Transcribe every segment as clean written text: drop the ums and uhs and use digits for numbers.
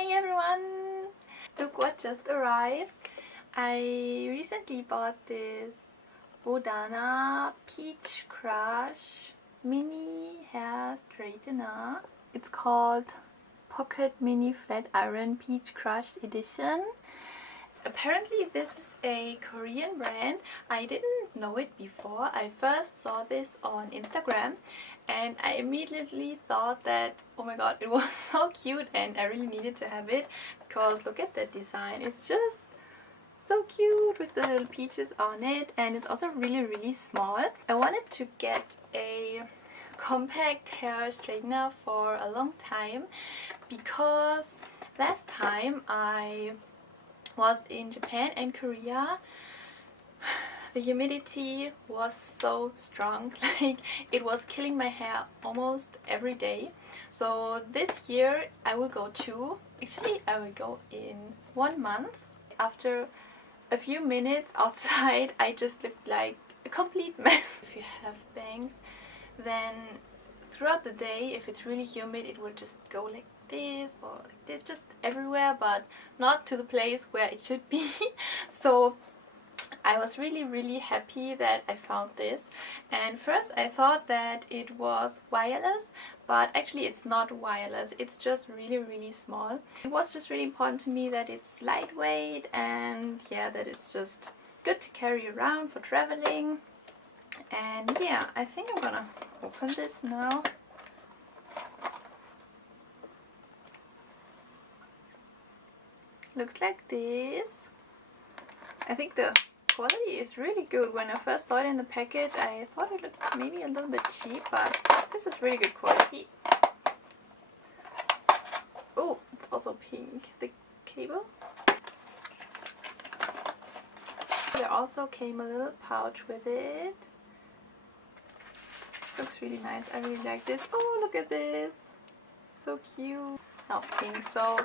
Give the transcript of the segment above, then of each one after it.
Hey everyone! Look what just arrived. I recently bought this Vodana Peach Crush Mini Hair Straightener. It's called Pocket Mini Flat Iron Peach Crush Edition. Apparently this is a Korean brand. I didn't know it before. I first saw this on Instagram and I immediately thought that, oh my god, it was so cute and I really needed to have it because look at the design. It's just so cute with the little peaches on it, and it's also really small. I wanted to get a compact hair straightener for a long time because last time I was in Japan and Korea, the humidity was so strong, like it was killing my hair almost every day. So this year I will go I will go in 1 month. After a few minutes outside I just looked like a complete mess. If you have bangs, then throughout the day, if it's really humid, it will just go like this or like this, just everywhere, but not to the place where it should be. So I was really happy that I found this, and first I thought that it was wireless, but actually it's not wireless. It's just really small. It was just really important to me that it's lightweight and yeah, that it's just good to carry around for traveling. And yeah, I think I'm gonna open this now. Looks like this. I think the quality is really good. When I first saw it in the package, I thought it looked maybe a little bit cheap, but this is really good quality. Oh, it's also pink, the cable. There also came a little pouch with it. Looks really nice. I really like this. Oh, look at this. So cute. Now pink, so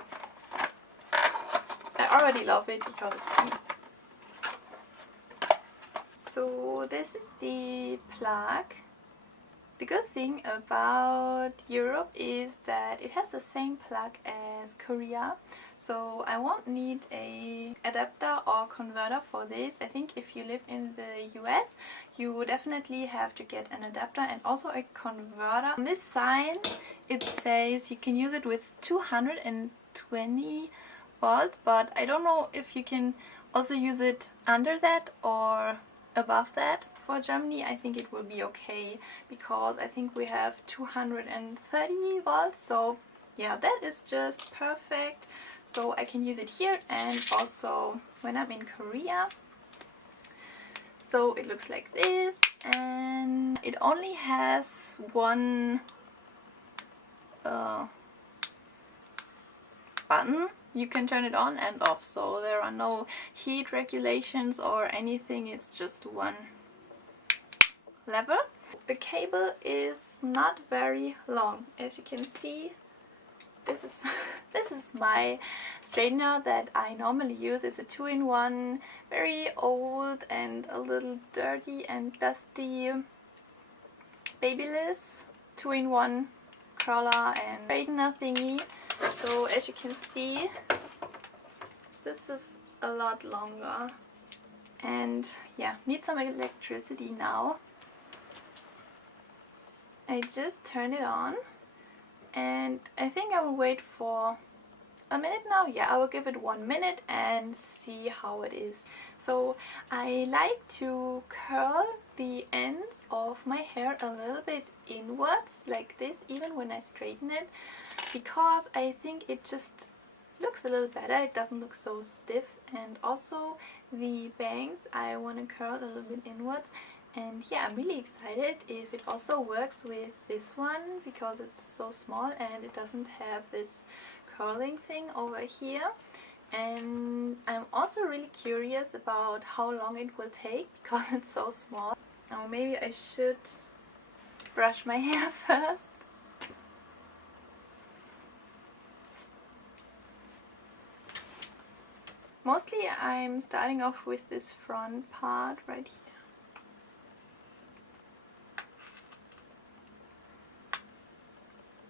I already love it because it's pink. So this is the plug. The good thing about Europe is that it has the same plug as Korea, so I won't need a adapter or converter for this. I think if you live in the US, you definitely have to get an adapter and also a converter. On this sign it says you can use it with 220 volts, but I don't know if you can also use it under that or above that. For Germany I think it will be okay because I think we have 230 volts, so yeah, that is just perfect. So I can use it here and also when I'm in Korea. So it looks like this, and it only has one button. You can turn it on and off, so there are no heat regulations or anything. It's just one lever. The cable is not very long. As you can see, this is my straightener that I normally use. It's a 2-in-1, very old and a little dirty and dusty Babyliss 2-in-1 curler and straightener thingy. So as you can see, this is a lot longer, and yeah, need some electricity now. I just turned it on and I think I will wait for a minute now. Yeah, I will give it 1 minute and see how it is. So I like to curl the ends of my hair a little bit inwards like this, even when I straighten it, because I think it just looks a little better. It doesn't look so stiff, and also the bangs I want to curl a little bit inwards. And yeah, I'm really excited if it also works with this one because it's so small and it doesn't have this curling thing over here. And I'm also really curious about how long it will take because it's so small. Now maybe I should brush my hair first. Mostly I'm starting off with this front part right here.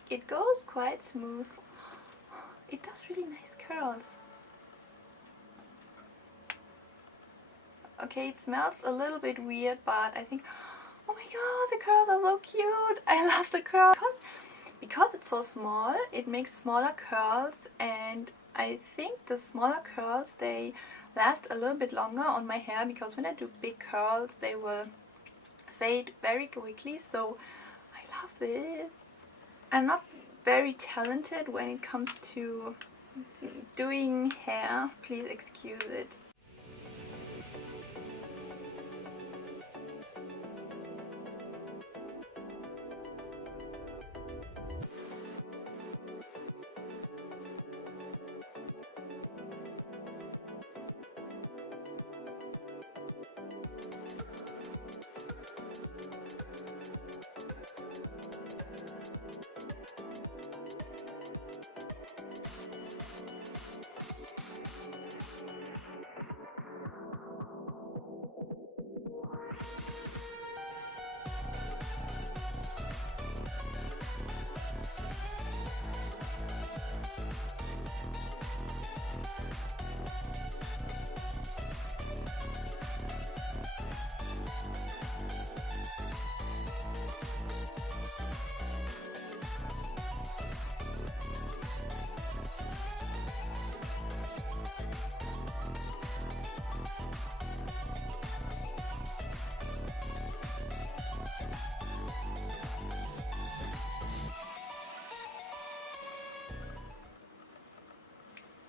It goes quite smooth. it does really nice curls. Okay, it smells a little bit weird, but I think, oh my god, the curls are so cute. I love the curls. Because it's so small, it makes smaller curls, and I think the smaller curls, they last a little bit longer on my hair, because when I do big curls, they will fade very quickly, so I love this. I'm not very talented when it comes to doing hair, please excuse it.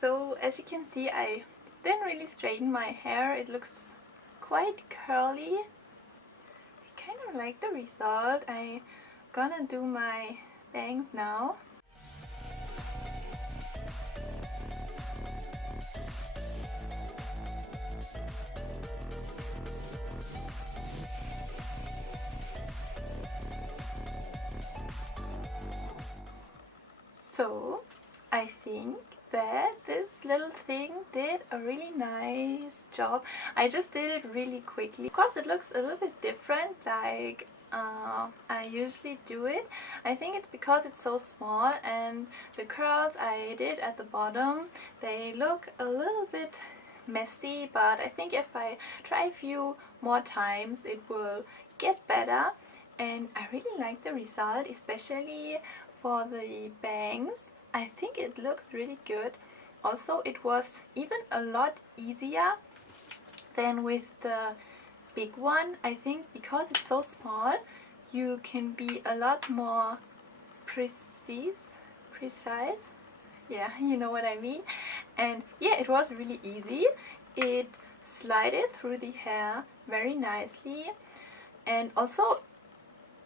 So as you can see, I didn't really straighten my hair. It looks quite curly. I kind of like the result. I'm gonna do my bangs now. So I think that this little thing did a really nice job. I just did it really quickly. Of course, it looks a little bit different like I usually do it. I think it's because it's so small, and the curls I did at the bottom, they look a little bit messy, but I think if I try a few more times it will get better, and I really like the result, especially for the bangs. I think it looks really good. Also, it was even a lot easier than with the big one. I think because it's so small, you can be a lot more precise. Yeah, you know what I mean. And yeah, it was really easy. It slided through the hair very nicely, and also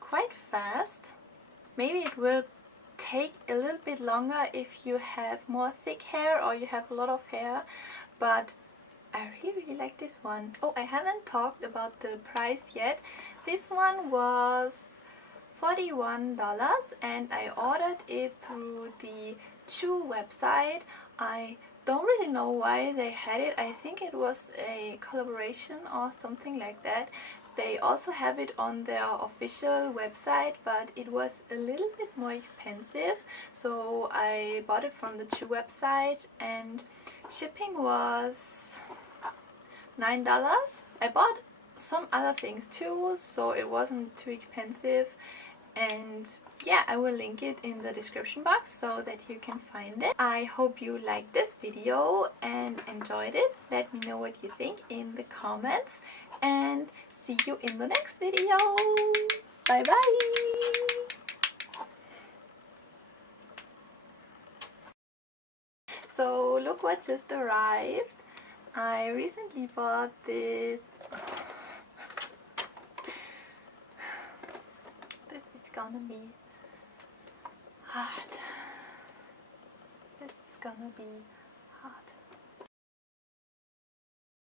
quite fast. Maybe it will take a little bit longer if you have more thick hair or you have a lot of hair, but I really like this one. Oh, I haven't talked about the price yet. This one was $41 and I ordered it through the Chew website. I don't really know why they had it. I think it was a collaboration or something like that. They also have it on their official website, but it was a little bit more expensive, so I bought it from the Chew website, and shipping was $9. I bought some other things too, so it wasn't too expensive, and yeah, I will link it in the description box so that you can find it. I hope you liked this video and enjoyed it. Let me know what you think in the comments, and see you in the next video. Bye bye! So look what just arrived. I recently bought this. This is gonna be hard. This is gonna be hard.